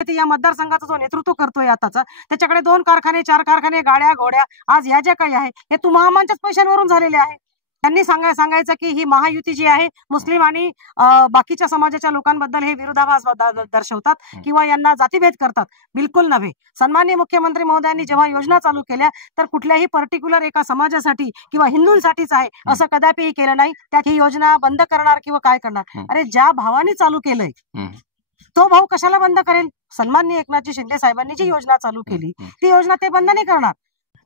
या मतदारसंघाचा जो नेतृत्व करतोय आताचा, त्याच्याकडे 2 कारखाने, 4 कारखाने, गाड्या घोड्या, आज या ज्या काही आहे हे तू महामानच्याच पैशांवरून झालेले आहे. त्यांनी सांगायचं की ही महायुती जी आहे मुस्लिम आणि बाकीच्या समाजाच्या लोकांबद्दल हे विरोधाभास दर्शवतात किंवा यांना जातीभेद करतात. बिलकुल नव्हे. सन्माननीय मुख्यमंत्री महोदयांनी जेव्हा योजना चालू केल्या तर कुठल्याही पर्टिक्युलर एका समाजासाठी किंवा हिंदूंसाठीच आहे असं कदापिही केलं नाही. त्यात ही योजना बंद करणार किंवा काय करणार. अरे ज्या भावाने चालू केलंय तो भाऊ कशाला बंद करेल. सन्माननीय एकनाथजी शिंदे साहेबांनी जी योजना चालू केली ती योजना ते बंद नाही करणार.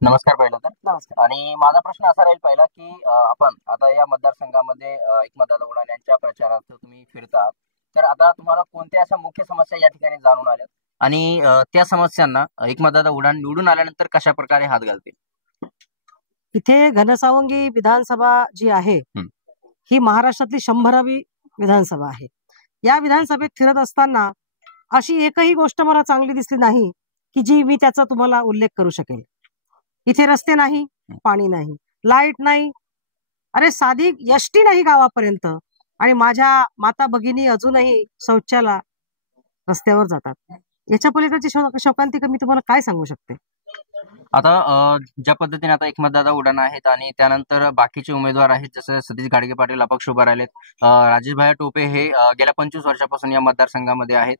नमस्कार पहिला तर. नमस्कार. आणि माझा प्रश्न असा राहील पहिला की आपण आता या मतदारसंघामध्ये एकनाथदादा उडान यांच्या प्रचारार्थ तुम्ही फिरतात, तर आता तुम्हाला कोणत्या अशा मुख्य समस्या या ठिकाणी जाणून आल्यात आणि त्या समस्यांना एकनाथदादा उडान निवडून आल्यानंतर कशा प्रकारे हात घालतील? इथे घनसावंगी विधानसभा जी आहे ही महाराष्ट्रातली 100वी विधानसभा आहे. या विधानसभेत फिरत असताना अशी एकही गोष्ट मला चांगली दिसली नाही की जी मी त्याचा तुम्हाला उल्लेख करू शकेल. इथे रस्ते नाही, पाणी नाही, लाईट नाही, अरे साधी एसटी नाही गावापर्यंत, आणि माझ्या माता भगिनी अजूनही शौचाला रस्त्यावर जातात. याच्या पलीकडची शोकांतिका मी तुम्हाला काय सांगू शकते. आता ज्या पद्धतीने आता एकनाथदादा उडान आहेत आणि त्यानंतर बाकीचे उमेदवार आहेत, जसं सतीश गाडगे पाटील अपक्ष उभे राहिलेत, राजेशभाई टोपे हे गेल्या 25 वर्षापासून या मतदारसंघामध्ये आहेत,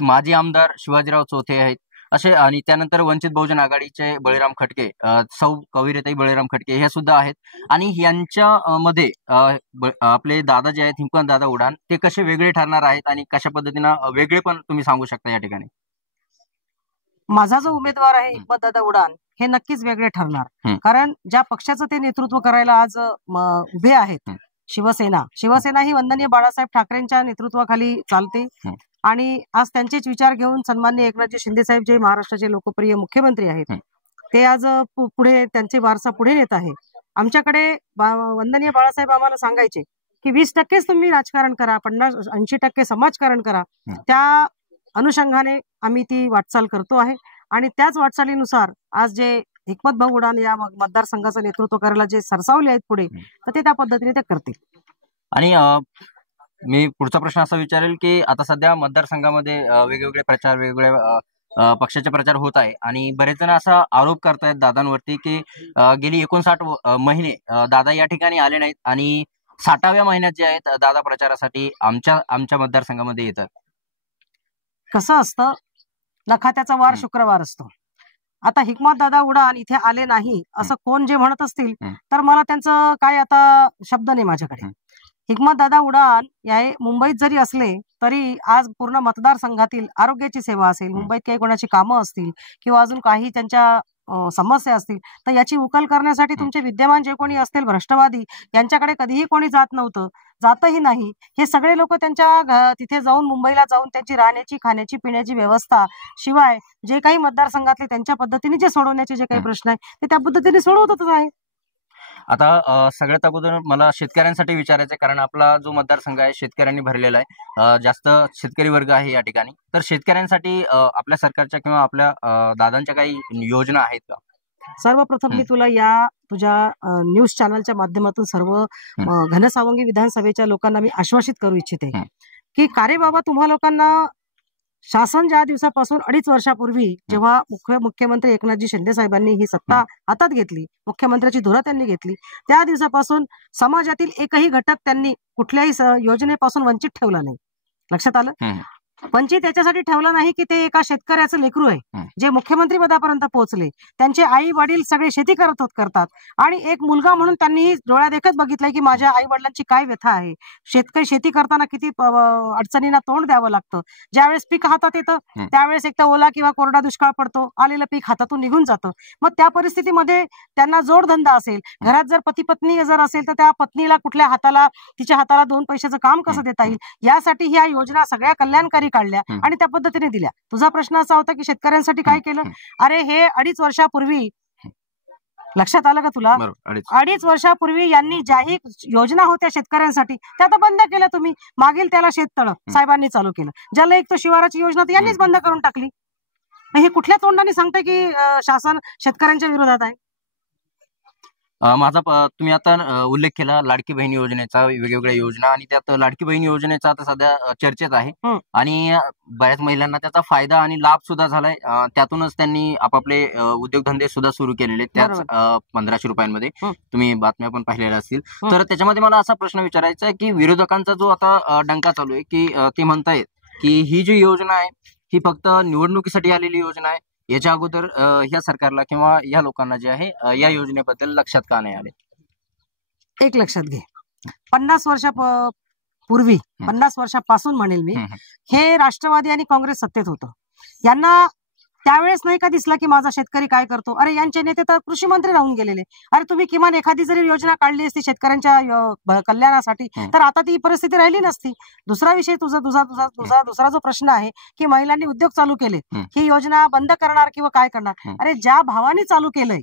माजी आमदार शिवाजीराव चौथे आहेत असे, आणि त्यानंतर वंचित बहुजन आघाडीचे बळीराम खटके, सौ कविरेताई बळीराम खटके हे सुद्धा आहेत. आणि यांच्या मध्ये आपले दादा जे आहेत एकनाथदादा उडान ते कसे वेगळे ठरणार आहेत आणि कशा पद्धतीनं वेगळे पण तुम्ही सांगू शकता या ठिकाणी. माझा जो उमेदवार आहे एकनाथदादा उडान हे नक्कीच वेगळे ठरणार. कारण ज्या पक्षाचं ते नेतृत्व करायला आज उभे आहेत, शिवसेना ही वंदनीय बाळासाहेब ठाकरेंच्या नेतृत्वाखाली चालते. आणि आज त्यांचेच विचार घेऊन सन्माननीय एकनाथजी शिंदे साहेब जे महाराष्ट्राचे लोकप्रिय मुख्यमंत्री आहेत ते आज पुढे त्यांचे वारसा पुढे नेत आहे. आमच्याकडे वंदनीय बाळासाहेब आम्हाला सांगायचे की 20% तुम्ही राजकारण करा, 50-80% समाजकारण करा. त्या अनुषंगाने आम्ही ती वाटचाल करतो आहे आणि त्याच वाटचालीनुसार आज जे एकनाथभाऊ उडान या मतदारसंघाचं नेतृत्व करायला जे सरसावले आहेत पुढे, तर ते त्या पद्धतीने ते करतील. आणि मी पुढचा प्रश्न असा विचारेल की आता सध्या मतदारसंघामध्ये वेगवेगळे प्रचार, वेगवेगळ्या पक्षाचे प्रचार होत आहे आणि बरेच जण असा आरोप करतायत दादांवरती की गेली 59 महिने दादा या ठिकाणी आले नाहीत आणि 60व्या महिन्यात जे आहेत दादा प्रचारासाठी आमच्या मतदारसंघामध्ये येतात. कसं असतं, लखात्याचा वार शुक्रवार असतो. आता एकनाथदादा उडान इथे आले नाही असं कोण जे म्हणत असतील तर मला त्यांचं काय आता शब्द नाही माझ्याकडे. एकनाथदादा उडान या मुंबईत जरी असले तरी आज पूर्ण मतदारसंघातील आरोग्याची सेवा असेल, मुंबईत काही कोणाची कामं असतील किंवा अजून काही त्यांच्या समस्या असतील तर याची उकल करण्यासाठी तुमचे विद्यमान जे कोणी असतील भ्रष्टवादी यांच्याकडे कधीही कोणी जात नव्हतं, जातही नाही. हे सगळे लोक त्यांच्या तिथे जाऊन, मुंबईला जाऊन त्यांची राहण्याची, खाण्याची, पिण्याची व्यवस्था, शिवाय जे काही मतदारसंघातले त्यांच्या पद्धतीने जे सोडवण्याचे जे काही प्रश्न आहे ते त्या पद्धतीने सोडवतच आहे. आता सगळ्यात अगोदर मला शेतकऱ्यांसाठी विचारायचं आहे, कारण आपला जो मतदारसंघ आहे शेतकऱ्यांनी भरलेला आहे, जास्त शेतकरी वर्ग आहे या ठिकाणी. तर शेतकऱ्यांसाठी आपल्या सरकारच्या किंवा आपल्या दादांच्या काही योजना आहेत का? सर्वप्रथम मी तुला या तुझ्या न्यूज चॅनलच्या माध्यमातून सर्व घनसावंगी विधानसभेच्या लोकांना मी आश्वासित करू इच्छिते की का रे बाबा, तुम्हा लोकांना शासन ज्या दिवसापासून 2.5 वर्षापूर्वी जेव्हा मुख्यमंत्री एकनाथजी शिंदे साहेबांनी ही सत्ता हातात घेतली, मुख्यमंत्र्याची धुरा त्यांनी घेतली, त्या दिवसापासून समाजातील एकही घटक त्यांनी कुठल्याही योजनेपासून वंचित ठेवला नाही. लक्षात आलं? वंचित याच्यासाठी ठेवला नाही की ते एका शेतकऱ्याचं लेकरू आहे जे मुख्यमंत्री पदापर्यंत पोहोचले, त्यांचे आई वडील सगळे शेती करतात आणि एक मुलगा म्हणून त्यांनी डोळ्या देखत बघितलंय की माझ्या आई वडिलांची काय व्यथा आहे. शेतकरी शेती करताना किती अडचणींना तोंड द्यावं लागतं. ज्यावेळेस पीक हातात येतं त्यावेळेस एक तर ओला किंवा कोरडा दुष्काळ पडतो, आलेलं पीक हातातून निघून जातं. मग त्या परिस्थितीमध्ये त्यांना जोडधंदा असेल, घरात जर पती पत्नी जर असेल तर त्या पत्नीला तिच्या हाताला 2 पैशाचं काम कसं देता येईल, यासाठी ह्या योजना सगळ्या कल्याणकारी काढल्या आणि त्या पद्धतीने दिल्या. तुझा प्रश्न असा होता की शेतकऱ्यांसाठी काय केलं. अरे हे 2.5 वर्षापूर्वी, लक्षात आलं का तुला, 2.5 वर्षापूर्वी यांनी ज्याही योजना होत्या शेतकऱ्यांसाठी त्या तर बंद केल्या तुम्ही. मागील त्याला शेततळ साहेबांनी चालू केलं, ज्याला एक तो शिवाराची योजना यांनीच बंद करून टाकली. हे कुठल्या तोंडाने सांगताय की शासन शेतकऱ्यांच्या विरोधात आहे. माझा तुम्ही आता उल्लेख केला लाडकी बहीण योजनेचा, वेगवेगळ्या योजना, आणि त्यात लाडकी बहीण योजनेचा आता सध्या चर्चेत आहे आणि बऱ्याच महिलांना त्याचा फायदा आणि लाभ सुद्धा झालाय. त्यातूनच त्यांनी आपापले उद्योगधंदे सुद्धा सुरू केलेले त्याच 1500 रुपयांमध्ये. तुम्ही बातम्या पण पाहिलेल्या असतील. तर त्याच्यामध्ये मला असा प्रश्न विचारायचा आहे की विरोधकांचा जो आता डंका चालू आहे की ते म्हणतायत की ही जी योजना आहे ही फक्त निवडणुकीसाठी आलेली योजना आहे, याच्या अगोदर ह्या सरकारला किंवा या लोकांना जे आहे या योजनेबद्दल लक्षात का नाही आले? एक लक्षात घे, 50 वर्षापूर्वी 50 वर्षापासून म्हणेल मी, हे राष्ट्रवादी आणि काँग्रेस सत्तेत होतं. यांना त्यावेळेस नाही का दिसला की माझा शेतकरी काय करतो? अरे यांचे नेते तर कृषी मंत्री राहून गेलेले. अरे तुम्ही किमान एखादी जरी योजना काढली असती शेतकऱ्यांच्या कल्याणासाठी तर आता ती परिस्थिती राहिली नसती. दुसरा विषय दुसरा जो प्रश्न आहे की महिलांनी उद्योग चालू केले, ही योजना बंद करणार किंवा काय करणार? अरे ज्या भावाने चालू केलंय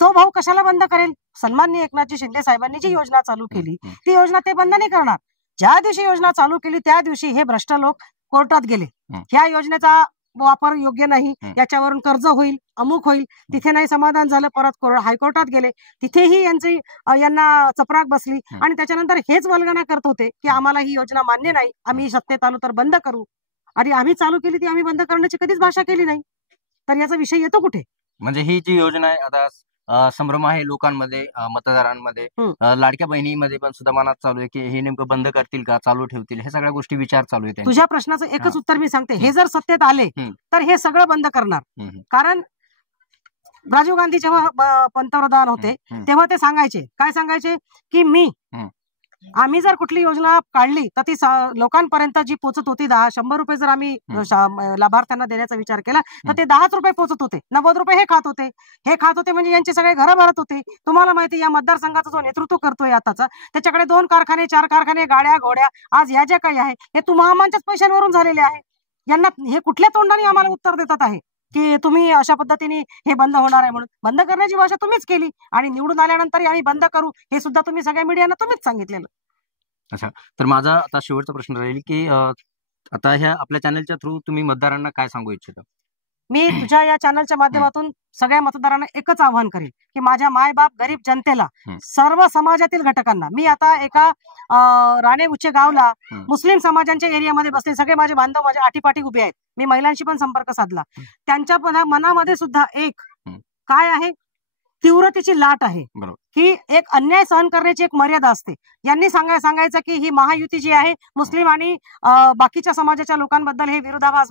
तो भाऊ कशाला बंद करेल? सन्माननीय एकनाथजी शिंदे साहेबांनी जी योजना चालू केली ती योजना ते बंद नाही करणार. ज्या दिवशी योजना चालू केली त्या दिवशी हे भ्रष्ट लोक कोर्टात गेले, ह्या योजनेचा वापर योग्य नाही, याच्यावरून कर्ज होईल, अमुक होईल. तिथे नाही समाधान झालं, परत हायकोर्टात गेले, तिथेही यांना चपराक बसली आणि त्याच्यानंतर हेच वल्गना करत होते की आम्हाला ही योजना मान्य नाही, आम्ही सत्तेत आलो तर बंद करू. आणि आम्ही चालू केली ती आम्ही बंद करण्याची कधीच भाषा केली नाही. तर याचा विषय येतो कुठे? म्हणजे ही जी योजना आहे आता संभ्रम आहे लोकांमध्ये, मतदारांमध्ये, लाडक्या बहिणीमध्ये पण सुद्धा मनात चालू आहे की हे नेमकं बंद करतील का, चालू ठेवतील, हे सगळ्या गोष्टी विचार चालू आहे. तुझ्या प्रश्नाचं एकच उत्तर मी सांगते, हे जर सत्तेत आले तर हे सगळं बंद करणार. कारण राजीव गांधी जेव्हा पंतप्रधान होते तेव्हा ते काय सांगायचे की आम्ही जर कुठली योजना काढली तर ती लोकांपर्यंत जी पोहोचत होती, 100 रुपये जर आम्ही लाभार्थ्यांना देण्याचा विचार केला तर ते 10 रुपये पोहोचत होते, 90 रुपये हे खात होते म्हणजे यांचे सगळे घरं भरत होते. तुम्हाला माहिती, या मतदारसंघाचा जो नेतृत्व करतोय आताचा, त्याच्याकडे 2 कारखाने 4 कारखाने, गाड्या घोड्या, आज या ज्या काही आहे हे तुम्हामांच्याच पैशांवरून झालेले आहे. यांना हे कुठल्या तोंडाने आम्हाला उत्तर देतात आहे की तुम्ही अशा पद्धतीने हे बंद होणार आहे म्हणून? बंद करण्याची भाषा तुम्हीच केली आणि निवडून आल्यानंतर आम्ही बंद करू हे सुद्धा तुम्ही सगळ्या मीडियाला तुम्हीच सांगितलेलं. अच्छा, तर माझा आता शेवटचा प्रश्न राहील की आता ह्या आपल्या चॅनलच्या थ्रू तुम्ही मतदारांना काय सांगू इच्छिता? मी तुझ्या या चॅनलच्या माध्यमातून सगळ्या मतदारांना एकच आवाहन करेल की माझ्या मायबाप गरीब जनतेला, सर्व समाजातील घटकांना, मी आता एका राणे उच्चे गावला मुस्लिम समाजांच्या एरियामध्ये बसले, सगळे माझे बांधव माझ्या आठीपाठी उभे आहेत. मी महिलांशी पण संपर्क साधला, त्यांच्या मनामध्ये सुद्धा एक काय आहे, तीव्रतेची लाट आहे की एक अन्याय सहन करण्याची एक मर्यादा असते. यांनी सांगायचं की ही महायुती जी आहे मुस्लिम आणि बाकीच्या समाजाच्या लोकांबद्दल हे विरोधाभास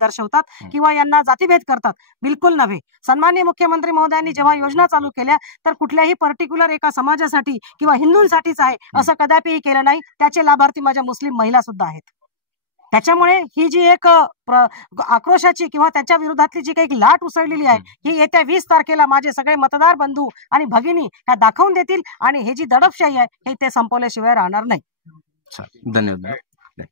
दर्शवतात किंवा यांना जातीभेद करतात. बिलकुल नव्हे. सन्माननीय मुख्यमंत्री महोदयांनी जेव्हा योजना चालू केल्या तर कुठल्याही पर्टिक्युलर एका समाजासाठी किंवा हिंदूंसाठीच आहे असं कदापिही केलं नाही. त्याचे लाभार्थी माझ्या मुस्लिम महिला सुद्धा आहेत. त्याच्यामुळे ही जी एक आक्रोशाची किंवा त्याच्या विरोधातली जी काही लाट उसळलेली आहे ही येत्या 20 तारखेला माझे सगळे मतदार बंधू आणि भगिनी ह्या दाखवून देतील आणि हे जी दडपशाही आहे हे ते संपवल्याशिवाय राहणार नाही. धन्यवाद.